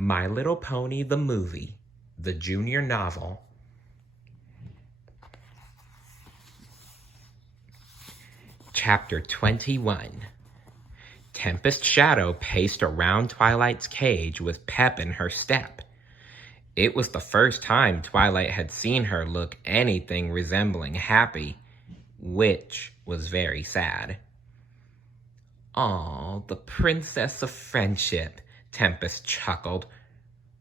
My Little Pony the Movie, the junior novel. Chapter 21. Tempest's shadow paced around Twilight's cage with pep in her step. It was the first time Twilight had seen her look anything resembling happy, which was very sad. "Aw, the princess of friendship," Tempest chuckled.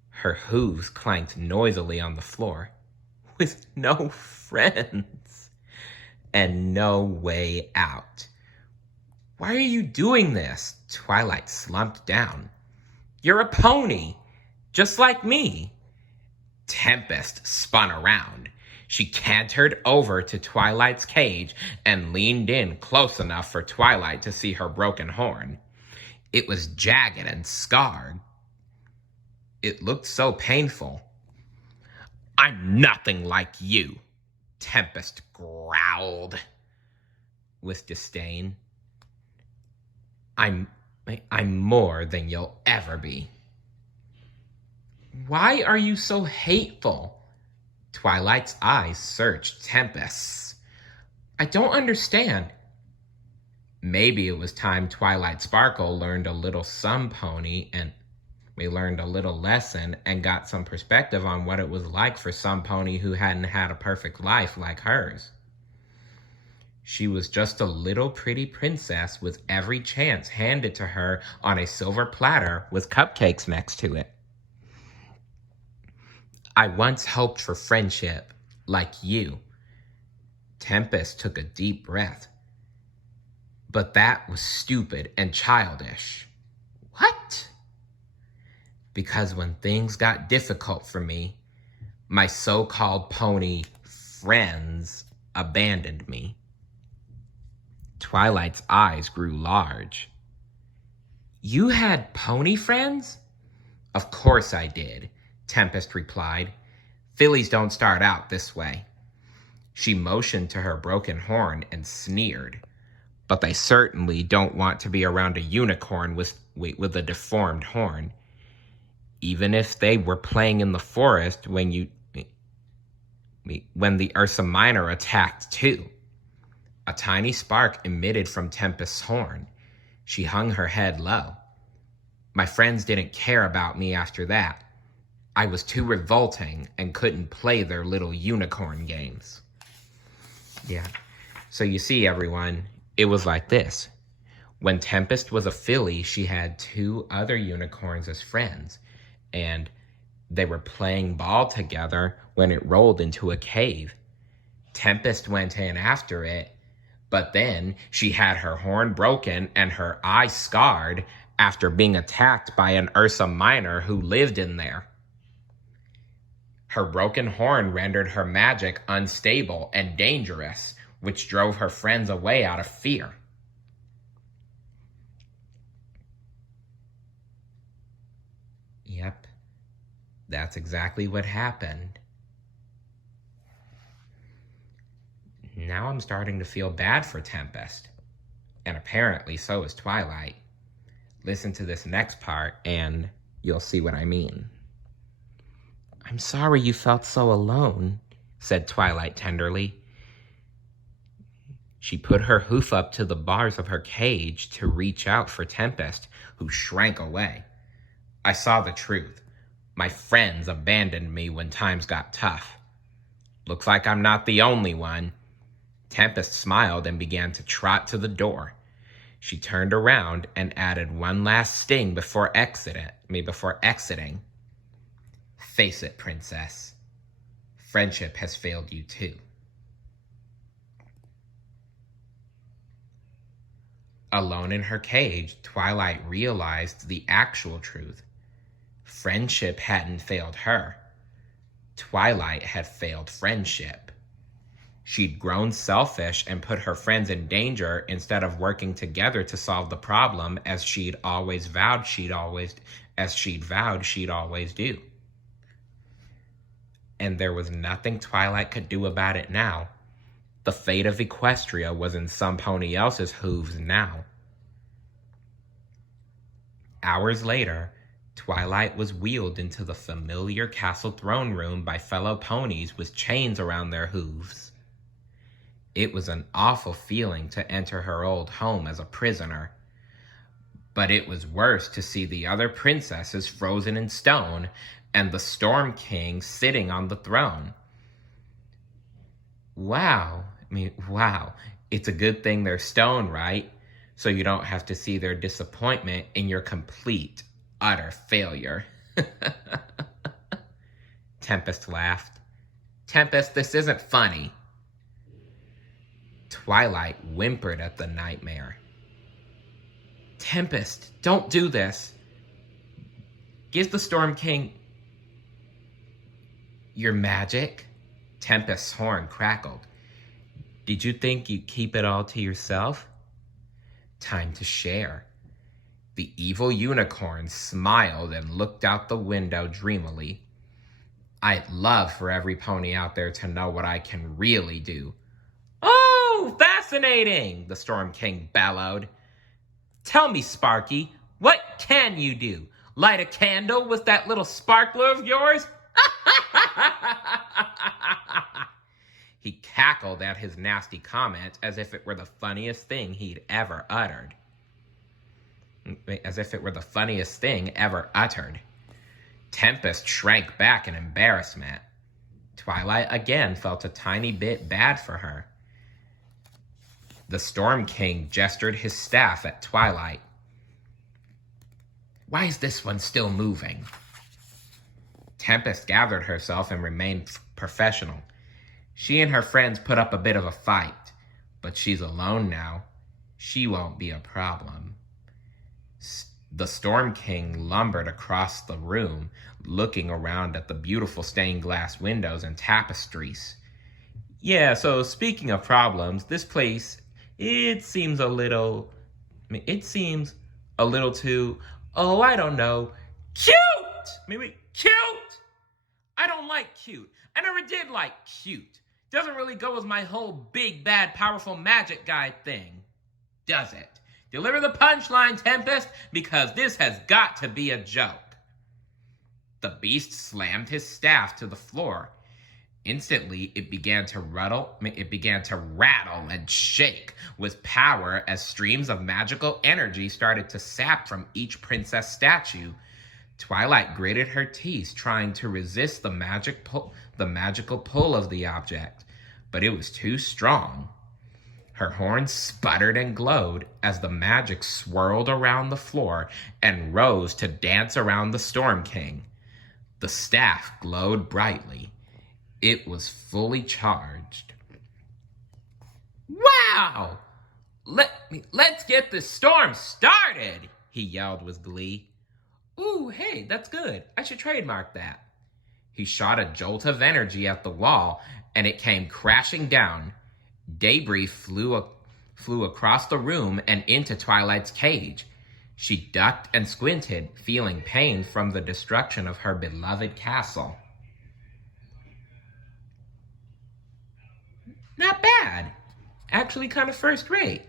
Her hooves clanked noisily on the floor. "With no friends and no way out." "Why are you doing this?" Twilight slumped down. "You're a pony, just like me." Tempest spun around. She cantered over to Twilight's cage and leaned in close enough for Twilight to see her broken horn. It was jagged and scarred. It looked so painful. "I'm nothing like you," Tempest growled with disdain. I'm more than you'll ever be." "Why are you so hateful?" Twilight's eyes searched Tempest's. "I don't understand." Maybe it was time Twilight Sparkle learned a little some pony, and we learned a little lesson and got some perspective on what it was like for some pony who hadn't had a perfect life like hers. She was just a little pretty princess with every chance handed to her on a silver platter with cupcakes next to it. "I once hoped for friendship, like you." Tempest took a deep breath. "But that was stupid and childish." "What?" "Because when things got difficult for me, my so-called pony friends abandoned me." Twilight's eyes grew large. "You had pony friends?" "Of course I did," Tempest replied. "Fillies don't start out this way." She motioned to her broken horn and sneered. "But they certainly don't want to be around a unicorn with a deformed horn. Even if they were playing in the forest when the Ursa Minor attacked too." A tiny spark emitted from Tempest's horn. She hung her head low. "My friends didn't care about me after that. I was too revolting and couldn't play their little unicorn games." Yeah. So you see, everyone, it was like this. When Tempest was a filly, she had two other unicorns as friends, and they were playing ball together when it rolled into a cave. Tempest went in after it, but then she had her horn broken and her eye scarred after being attacked by an Ursa Minor who lived in there. Her broken horn rendered her magic unstable and dangerous, which drove her friends away out of fear. Yep, that's exactly what happened. Now I'm starting to feel bad for Tempest, and apparently so is Twilight. Listen to this next part and you'll see what I mean. "I'm sorry you felt so alone," said Twilight tenderly. She put her hoof up to the bars of her cage to reach out for Tempest, who shrank away. "I saw the truth. My friends abandoned me when times got tough. Looks like I'm not the only one." Tempest smiled and began to trot to the door. She turned around and added one last sting before exiting. "Face it, princess. Friendship has failed you too." Alone in her cage, Twilight realized the actual truth. Friendship hadn't failed her. Twilight had failed friendship. She'd grown selfish and put her friends in danger instead of working together to solve the problem as she'd vowed she'd always do. And there was nothing Twilight could do about it now. The fate of Equestria was in some pony else's hooves now. Hours later, Twilight was wheeled into the familiar castle throne room by fellow ponies with chains around their hooves. It was an awful feeling to enter her old home as a prisoner, but it was worse to see the other princesses frozen in stone and the Storm King sitting on the throne. Wow. It's a good thing they're stone, right? So you don't have to see their disappointment in your complete, utter failure. Tempest laughed. Tempest, this isn't funny. Twilight whimpered at the nightmare. Tempest, don't do this. Give the Storm King your magic. Tempest's horn crackled. Did you think you'd keep it all to yourself? Time to share. The evil unicorn smiled and looked out the window dreamily. I'd love for every pony out there to know what I can really do. Oh, fascinating, the Storm King bellowed. Tell me, Sparky, what can you do? Light a candle with that little sparkler of yours? He cackled at his nasty comment as if it were the funniest thing he'd ever uttered. Tempest shrank back in embarrassment. Twilight again felt a tiny bit bad for her. The Storm King gestured his staff at Twilight. Why is this one still moving? Tempest gathered herself and remained professional. She and her friends put up a bit of a fight, but she's alone now. She won't be a problem. The Storm King lumbered across the room, looking around at the beautiful stained glass windows and tapestries. Yeah, so speaking of problems, this place, it seems a little too, I don't know, cute! Cute! I don't like cute. I never did like cute. Doesn't really go with my whole big, bad, powerful magic guy thing, does it? Deliver the punchline, Tempest, because this has got to be a joke. The beast slammed his staff to the floor. Instantly, it began to rattle and shake with power as streams of magical energy started to sap from each princess statue. Twilight gritted her teeth, trying to resist the magical pull of the object, but it was too strong. Her horns sputtered and glowed as the magic swirled around the floor and rose to dance around the Storm King. The staff glowed brightly. It was fully charged. Wow! Let's get this storm started, he yelled with glee. Ooh, hey, that's good. I should trademark that. He shot a jolt of energy at the wall, and it came crashing down. Debris flew across the room and into Twilight's cage. She ducked and squinted, feeling pain from the destruction of her beloved castle. Not bad. Actually kind of first rate.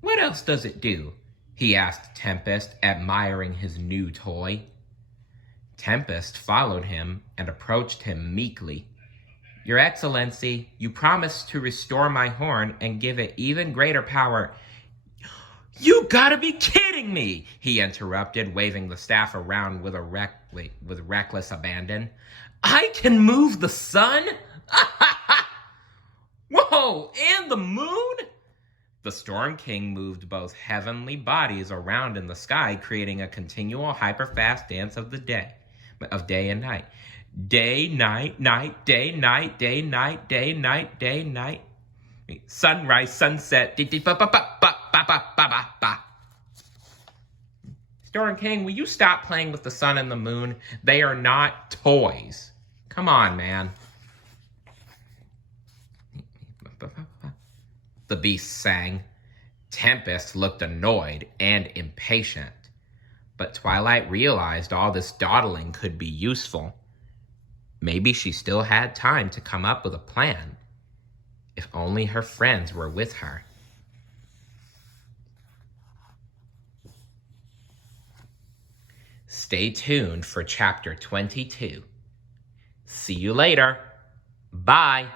What else does it do? He asked Tempest, admiring his new toy. Tempest followed him and approached him meekly. Your Excellency, you promised to restore my horn and give it even greater power. You gotta be kidding me, he interrupted, waving the staff around with reckless abandon. I can move the sun? Whoa, and the moon? The Storm King moved both heavenly bodies around in the sky, creating a continual hyper-fast dance of day and night. Day, night, night, day, night, day, night, day, night, day, night. Sunrise, sunset, ba-ba-ba-ba-ba-ba-ba-ba. Storm King, will you stop playing with the sun and the moon? They are not toys. Come on, man. The beast sang. Tempest looked annoyed and impatient. But Twilight realized all this dawdling could be useful. Maybe she still had time to come up with a plan, if only her friends were with her. Stay tuned for chapter 22. See you later. Bye.